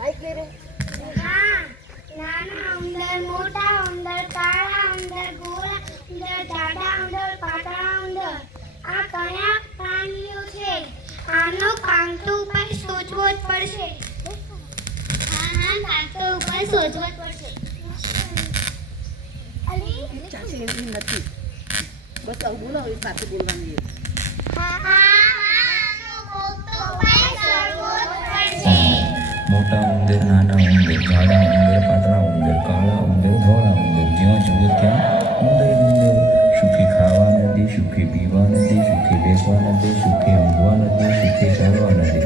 Mike લે રે. હા, નાના ઉંદર, મોટા ઉંદર, કાળા ઉંદર, ગોરા ઉંદર, જાડા ઉંદર, પાતળા ઉંદર. આ કયા પ્રાણીઓ છે? આનો કાંક તો ઉપાય સોચવો જ પડશે. હા, કાંક તો ઉપાય સોચવો જ પડશે. ચાચી એમ નથી. બસ આવું બોલો, હવે સાથે બોલવાનું છે. મોટા ઉંદર, નાના ઉંદર, જાડા ઉંદર, પાતળા ઉંદર, કાળા ઉંદર, ધોળા ઉંદર, જ્યાં જુઓ ત્યાં ઉંદર ઉંદર. સુખે ખાવા ન દે, સુખે પીવા ન દે, સુખે બેસવા ન દે, સુખે ઊંઘવા ન દે, સુખે ચાલવા ન દે,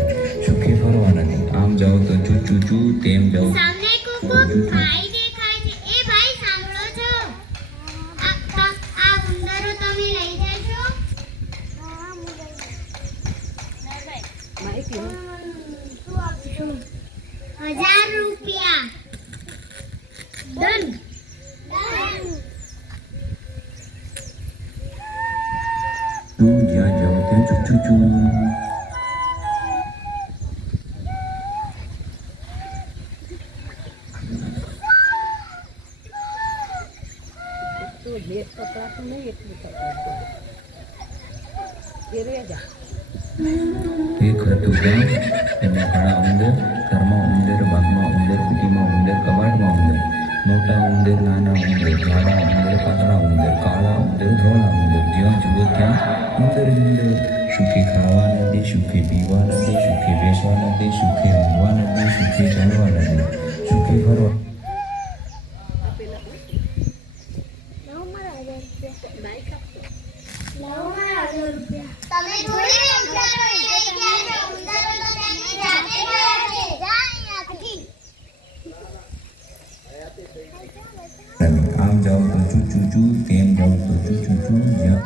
સુખે ફરવા ન દે. આમ જાઓ તો ચૂ ચૂ ચૂ, તેમ જાઓ સામે કોકો ભાઈ દેખાય છે. એ ભાઈ સાંભળો છો? આ ઉંદરો તમે લઈ જશો? માઈક લે. શું આપશું? 1000 રૂપિયા. ડન. તું જ્યાં જાઓ ત્યાં ચૂ ચૂ ચૂ. તો લેટ કપડા તો નહીં એટલું કપડા. ઘેરે જા. એક હતું ગામ, એમાં ઘણા ઉંદર, ઘરમાં ઉંદર, બાગમાં ઉંદર, કુટીમાં ઉંદર, કબાટમાં ઉંદર. મોટા ઉંદર, નાના ઉંદર, જાડા ઉંદર, પાતળા ઉંદર, કાળા ઉંદર, ધોળા ઉંદર, જ્યાં જુઓ ત્યાં ઉંદર ઉંદર. સુખે ખાવા ન દે, સુખે પીવા ન દે, સુખે બેસવા ન દે, સુખે ઊંઘવા ન દે, સુખે ચાલવા ન દે, સુખે ફરવા. માઈક આપો. તમે થોડી ઉંદરો લઈ ગયા છો. ઉંદરો તો તેમની જાતે ગયા છે. જા અહીંયાથી. આમ જાઓ તો ચૂ ચૂ ચૂ, તેમ જાઓ તો ચૂ ચૂ ચૂ, જ્યાં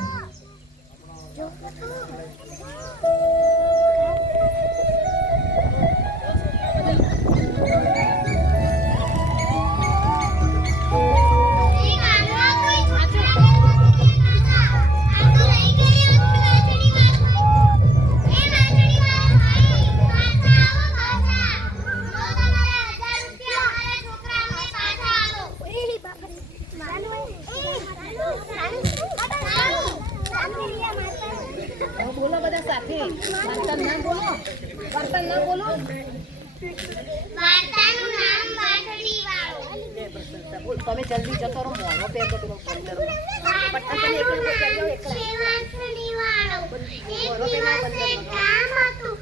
હવે બોલો બધા સાથે. વર્તન ના બોલો. વર્તન ના બોલો. વાર્તાનું નામ વાછડી વાળો. બોલ તમે જલ્દી જતો રહો. મોડો પેર તો પેલો બંદરમાં. પટ્ટા તમે એકલા બોલ જાઓ એકલા. વાછડી વાળો. એક મોડો પેલા દિવસ એક બંદરમાં. ગામ હતું.